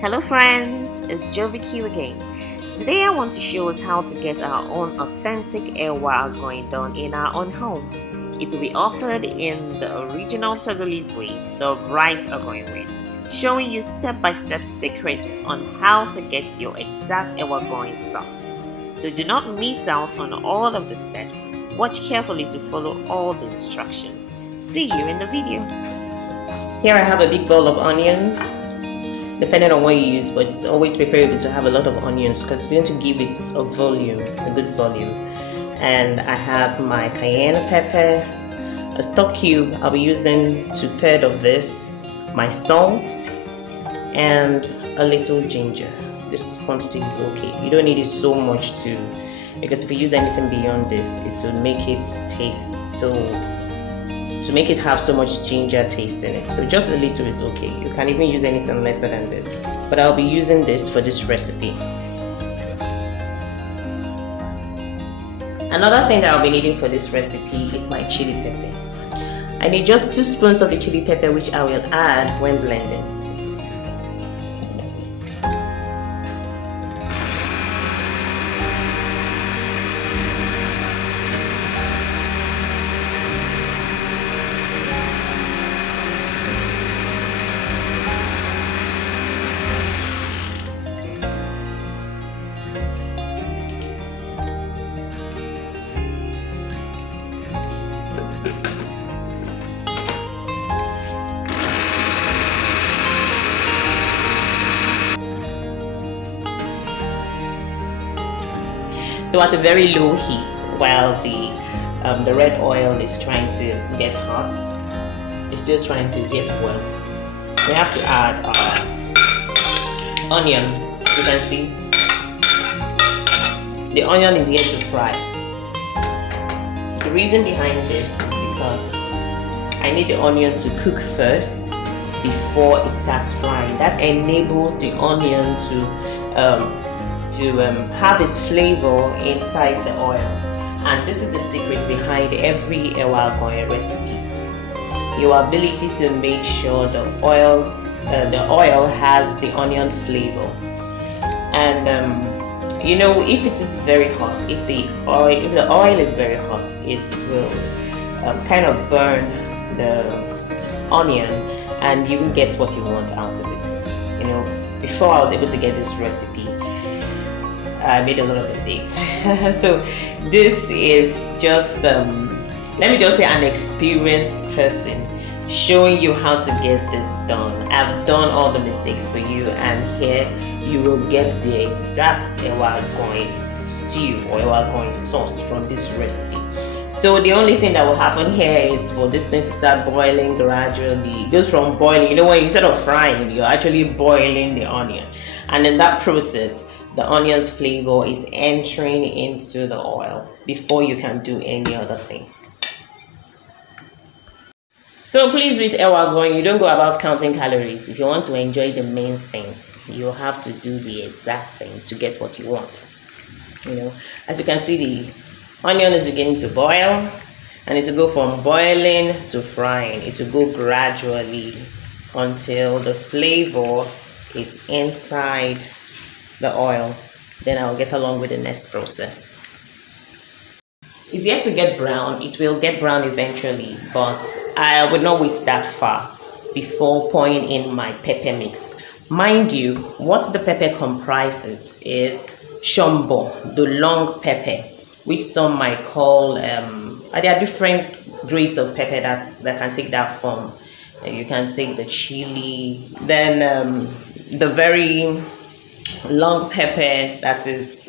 Hello friends, it's Joviq again. Today I want to show us how to get our own authentic Ewa going done in our own home. It will be offered in the original Togolese way, the right Agoyin way, showing you step-by-step secrets on how to get your exact Ewa going sauce. So do not miss out on all of the steps. Watch carefully to follow all the instructions. See you in the video. Here I have a big bowl of onion, depending on what you use, but it's always preferable to have a lot of onions because it's going to give it a volume, a good volume. And I have my cayenne pepper, a stock cube. I'll be using 2/3 of this, my salt, and a little ginger. This quantity is okay. You don't need it so much because if you use anything beyond this, it will make it taste to make it have so much ginger taste in it. So just a little is okay. You can even use anything lesser than this, but I'll be using this for this recipe. Another thing that I'll be needing for this recipe is my chili pepper. I need just 2 spoons of the chili pepper, which I will add when blending. So at a very low heat, while the red oil is trying to get hot, it's still trying to get well. We have to add our onion. As you can see, the onion is yet to fry. The reason behind this is because I need the onion to cook first before it starts frying. That enables the onion to have its flavor inside the oil, and this is the secret behind every Ewa Agoyin recipe. Your ability to make sure the oil has the onion flavor, and you know, if it is very hot, if the oil is very hot, it will kind of burn the onion, and you will get what you want out of it. You know, before I was able to get this recipe, I made a lot of mistakes. So this is just let me just say, an experienced person showing you how to get this done. I've done all the mistakes for you, and here you will get the exact Ewa Agoyin stew or Ewa Agoyin sauce from this recipe. So the only thing that will happen here is for this thing to start boiling gradually. It goes from boiling, you know, when instead of frying, you're actually boiling the onion, and in that process the onion's flavor is entering into the oil before you can do any other thing. So please, with Ewa Agoyin, you don't go about counting calories. If you want to enjoy the main thing, you have to do the exact thing to get what you want. You know, as you can see, the onion is beginning to boil, and it will go from boiling to frying. It will go gradually until the flavor is inside the oil. Then I'll get along with the next process. It's yet to get brown. It will get brown eventually, but I would not wait that far before pouring in my pepper mix. Mind you, what the pepper comprises is shombo, the long pepper, which some might call there are different grades of pepper that can take that form. You can take the chili, then the very long pepper that is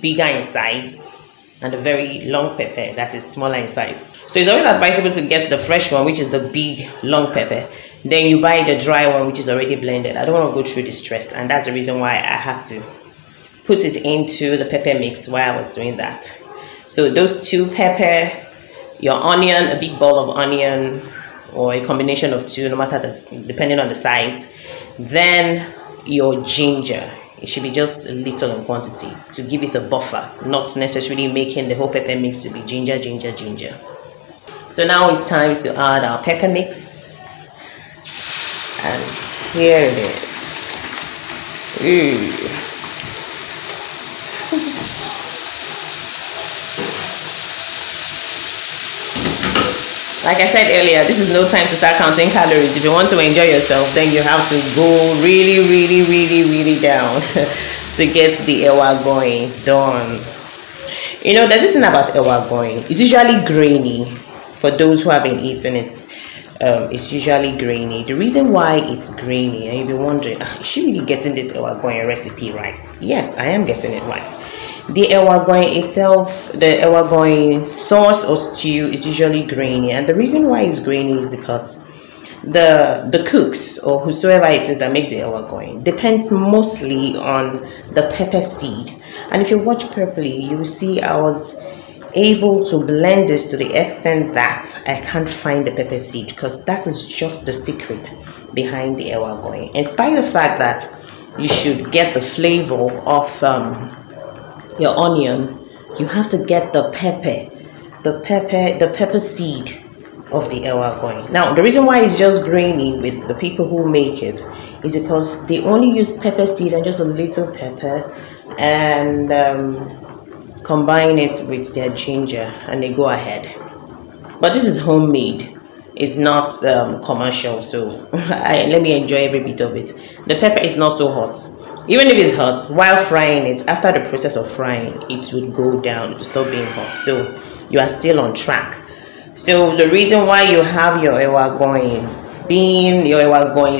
bigger in size, and a very long pepper that is smaller in size. So it's always advisable to get the fresh one, which is the big long pepper. Then you buy the dry one, which is already blended. I don't want to go through the stress, and that's the reason why I had to put it into the pepper mix while I was doing that. So those 2 pepper, your onion, a big ball of onion, or a combination of 2, no matter depending on the size. Then your ginger. It should be just a little in quantity to give it a buffer, not necessarily making the whole pepper mix to be ginger, ginger, ginger. So now it's time to add our pepper mix. And here it is. Ooh. Like I said earlier, this is no time to start counting calories. If you want to enjoy yourself, then you have to go really, really, really, really down to get the ewa going done. You know, there's this thing about ewa going. It's usually grainy. For those who haven't eaten it, it's usually grainy. The reason why it's grainy, and you'll be wondering, is she really getting this ewa going recipe right? Yes, I am getting it right. The ewa going itself, the ewa going sauce or stew is usually grainy, and the reason why it's grainy is because the cooks or whosoever it is that makes the ewa going depends mostly on the pepper seed. And if you watch properly, you will see I was able to blend this to the extent that I can't find the pepper seed, because that is just the secret behind the ewa going. In spite of the fact that you should get the flavor of your onion, you have to get the pepper seed of the ewa going. Now, the reason why it's just grainy with the people who make it is because they only use pepper seed and just a little pepper, and combine it with their ginger, and they go ahead. But this is homemade. It's not commercial, so let me enjoy every bit of it. The pepper is not so hot. Even if it's hot, while frying it, after the process of frying, it would go down to stop being hot. So you are still on track. So the reason why you have your ewa going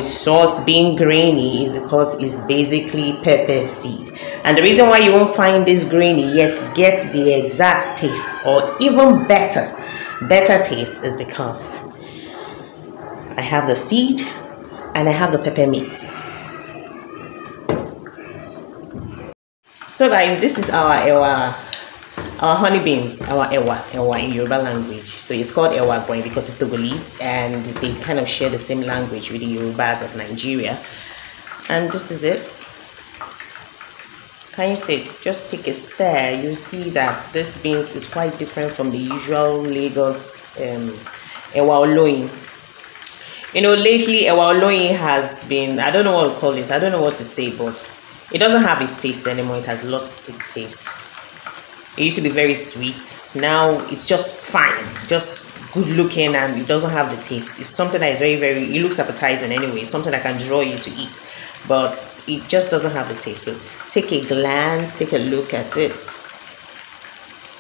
sauce being grainy is because it's basically pepper seed. And the reason why you won't find this grainy yet get the exact taste, or even better taste, is because I have the seed and I have the pepper meat. So guys, this is our ewa, our honey beans, our ewa in Yoruba language. So it's called ewa agoyin because it's Togolese, and they kind of share the same language with the Yorubas of Nigeria. And this is it. Can you see it? Just take a stare. You see that this beans is quite different from the usual Lagos ewa oloyin. You know, lately ewa oloyin has been, I don't know what to call this, I don't know what to say, but it doesn't have its taste anymore. It has lost its taste. It used to be very sweet. Now it's just fine, just good looking, and it doesn't have the taste. It's something that is very, very, it looks appetizing anyway. It's something that can draw you to eat, but it just doesn't have the taste. So take a glance, take a look at it.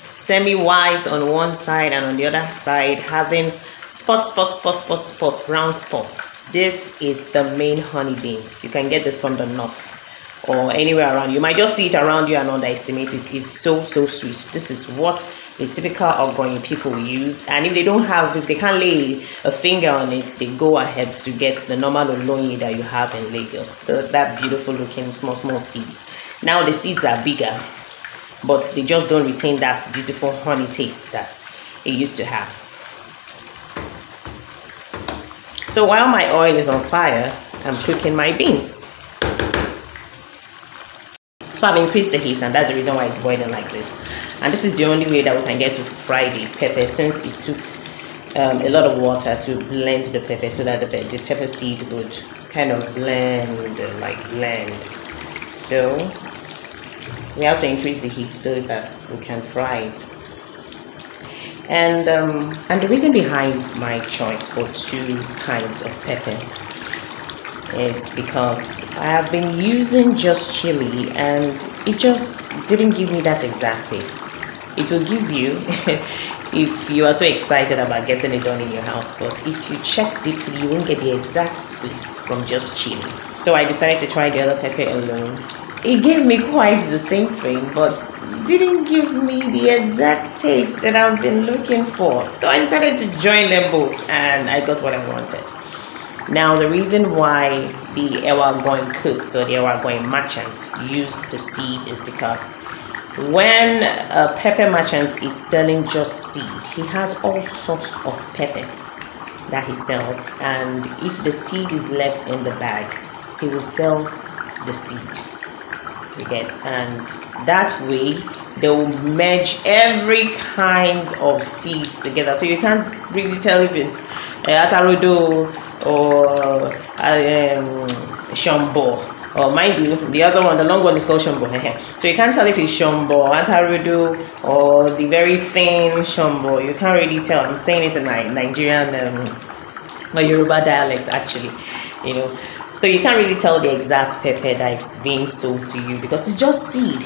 Semi-white on one side, and on the other side having spots, round spots. This is the main honey beans. You can get this from the north or anywhere around. You might just see it around you and underestimate it. It's so sweet. This is what the typical Agoyin people use, and if they can't lay a finger on it, they go ahead to get the normal oloyin that you have in Lagos, that beautiful looking small seeds. Now the seeds are bigger, but they just don't retain that beautiful honey taste that it used to have. So while my oil is on fire, I'm cooking my beans. So I've increased the heat, and that's the reason why it's boiling like this. And this is the only way that we can get to fry the pepper, since it took a lot of water to blend the pepper, so that the pepper seed would kind of blend. So we have to increase the heat so that we can fry it. And the reason behind my choice for two kinds of pepper is because I have been using just chili, and it just didn't give me that exact taste. It will give you if you are so excited about getting it done in your house, but if you check deeply, you won't get the exact taste from just chili. So I decided to try the other pepper alone. It gave me quite the same thing, but didn't give me the exact taste that I've been looking for. So I decided to join them both, and I got what I wanted. Now, the reason why the ewa agoyin cooks, or the ewa agoyin merchant, use the seed is because when a pepper merchant is selling just seed, he has all sorts of pepper that he sells, and if the seed is left in the bag, he will sell the seed. you get, and that way they will merge every kind of seeds together, so you can't really tell if it's atarudo or shombo, or mind you, the other one, the long one, is called shombo. So you can't tell if it's shombo, atarudo, or the very thin shombo. You can't really tell. I'm saying it in my Nigerian or Yoruba dialect, actually, you know. So you can't really tell the exact pepper that is being sold to you because it's just seed.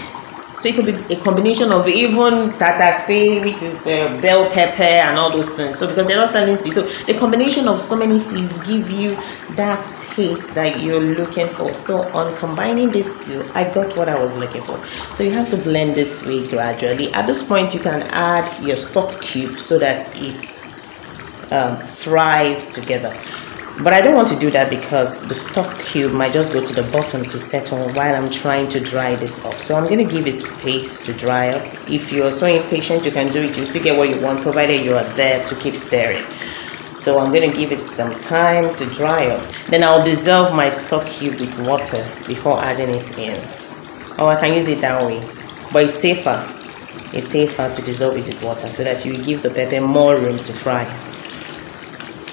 So it could be a combination of even tatase, which is bell pepper, and all those things. So because they're not selling seeds, so the combination of so many seeds give you that taste that you're looking for. So on combining these two, I got what I was looking for. So you have to blend this way gradually. At this point, you can add your stock cube so that it fries together. But I don't want to do that because the stock cube might just go to the bottom to settle while I'm trying to dry this up. So I'm going to give it space to dry up. If you're so impatient, you can do it. You still get what you want, provided you are there to keep stirring. So I'm going to give it some time to dry up. Then I'll dissolve my stock cube with water before adding it in. Or I can use it that way. But it's safer. It's safer to dissolve it with water so that you give the pepper more room to fry.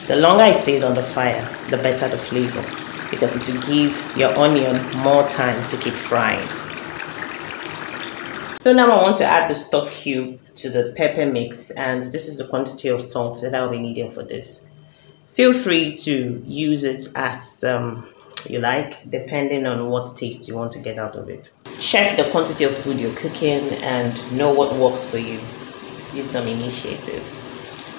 The longer it stays on the fire, the better the flavor, because it will give your onion more time to keep frying. So now I want to add the stock cube to the pepper mix, and this is the quantity of salt that I'll be needing for this. Feel free to use it as you like, depending on what taste you want to get out of it. Check the quantity of food you're cooking and know what works for you. Use some initiative.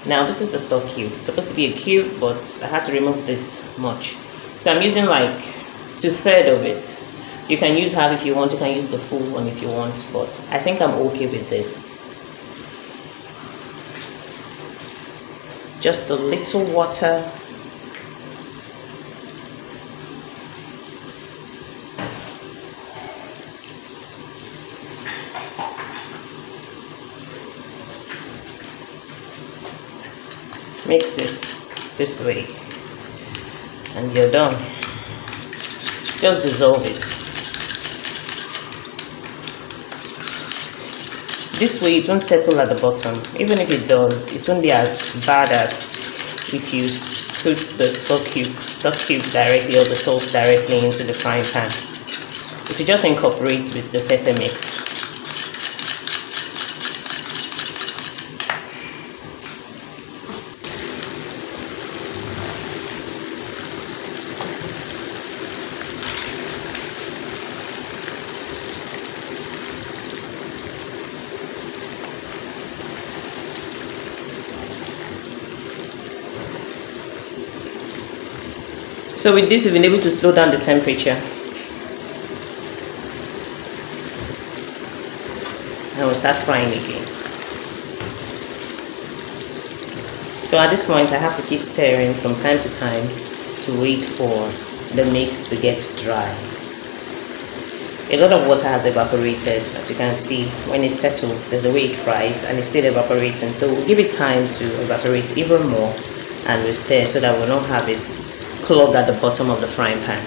Now this is the stock cube. It's supposed to be a cube, but I had to remove this much. So I'm using like 2/3 of it. You can use half if you want, you can use the full one if you want, but I think I'm okay with this. Just a little water. Mix it this way and you're done. Just dissolve it. This way it won't settle at the bottom. Even if it does, it won't be as bad as if you put the stock cube directly or the salt directly into the frying pan. If you just incorporate with the pepper mix. So with this, we've been able to slow down the temperature. And we'll start frying again. So at this point, I have to keep stirring from time to time to wait for the mix to get dry. A lot of water has evaporated. As you can see, when it settles, there's a way it fries and it's still evaporating. So we'll give it time to evaporate even more, and we'll stir so that we don't have it clog at the bottom of the frying pan.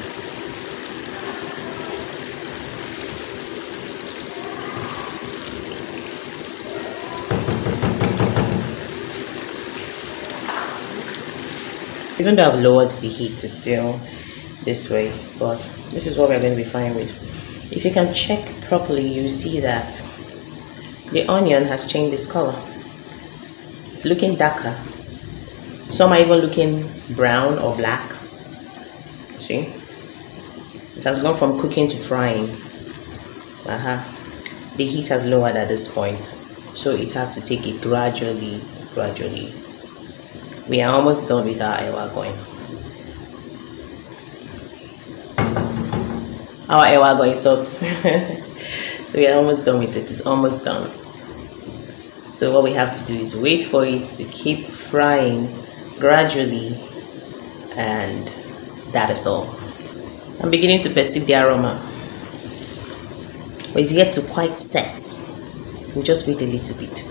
Even though I've lowered the heat, it's still this way, but this is what we're going to be frying with. If you can check properly, you see that the onion has changed its color. It's looking darker. Some are even looking brown or black. See, it has gone from cooking to frying. The heat has lowered at this point, so it has to take it gradually. We are almost done with our ewa agoyin. Our ewa agoyin sauce. So we are almost done with it. It's almost done. So what we have to do is wait for it to keep frying gradually, and that is all. I'm beginning to perceive the aroma, but it's yet to quite set. We'll just wait a little bit.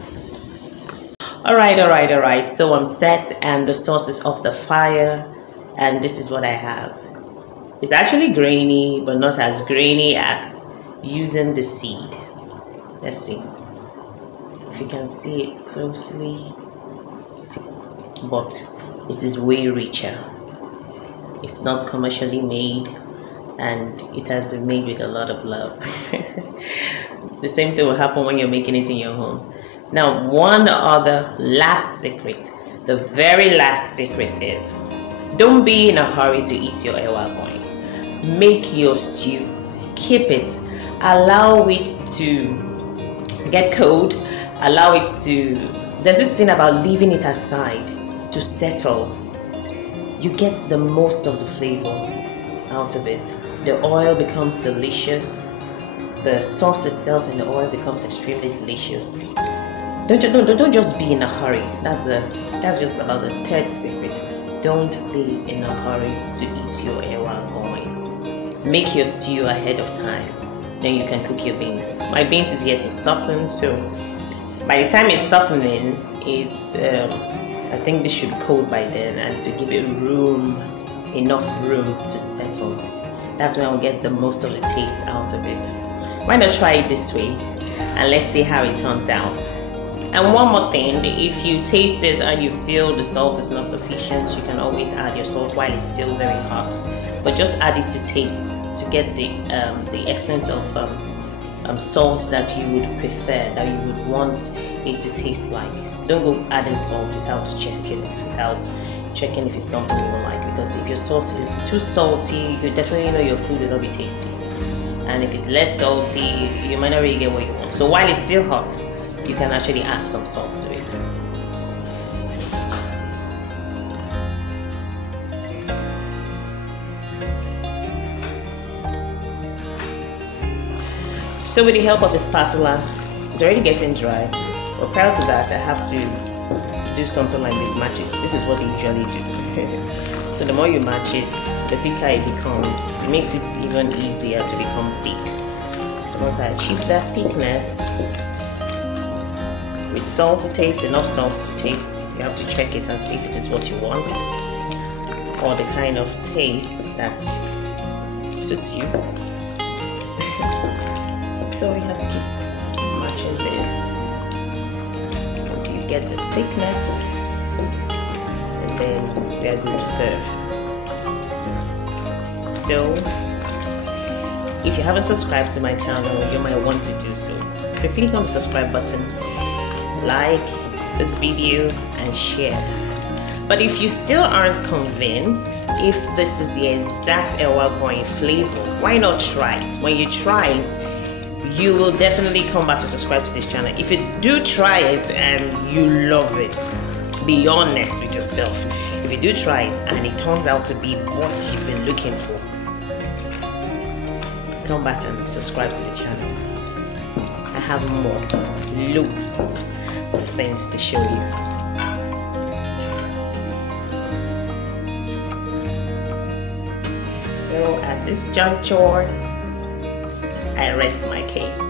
All right. So I'm set, and the sauce is off the fire, and this is what I have. It's actually grainy, but not as grainy as using the seed. Let's see if you can see it closely, but it is way richer. It's not commercially made, and it has been made with a lot of love. The same thing will happen when you're making it in your home. Now, one other last secret, the very last secret is, don't be in a hurry to eat your ewa agoyin. Make your stew, keep it, allow it to get cold, allow it to, there's this thing about leaving it aside to settle. You get the most of the flavor out of it. The oil becomes delicious. The sauce itself and the oil becomes extremely delicious. Don't just be in a hurry. That's just about the third secret. Don't be in a hurry to eat your ewa agoyin. Make your stew ahead of time. Then you can cook your beans. My beans is here to soften, so by the time it's softening, I think this should be cold by then, and to give it enough room to settle. That's when I'll get the most of the taste out of it. Why not try it this way, and let's see how it turns out. And one more thing, if you taste it and you feel the salt is not sufficient, you can always add your salt while it's still very hot. But just add it to taste to get the extent of salt that you would prefer, that you would want it to taste like. Don't go adding salt without checking if it's something you don't like, because if your sauce is too salty, you definitely know your food will not be tasty. And if it's less salty, you might not really get what you want. So while it's still hot, you can actually add some salt to it. So with the help of a spatula, it's already getting dry. But prior to that, I have to do something like this, match it. This is what they usually do. So the more you match it, the thicker it becomes. It makes it even easier to become thick. So once I achieve that thickness, with salt to taste, enough salt to taste, you have to check it and see if it is what you want, or the kind of taste that suits you. So you have to keep matching this until you get the thickness, and then we are going to serve. So if you haven't subscribed to my channel, you might want to do so. So click on the subscribe button, like this video and share. But if you still aren't convinced if this is the exact ewa agoyin flavor, why not try it? When you try it, you will definitely come back to subscribe to this channel. If you do try it and you love it, be honest with yourself. If you do try it and it turns out to be what you've been looking for, come back and subscribe to the channel. I have more, loads of things to show you. So at this juncture, I rest my case.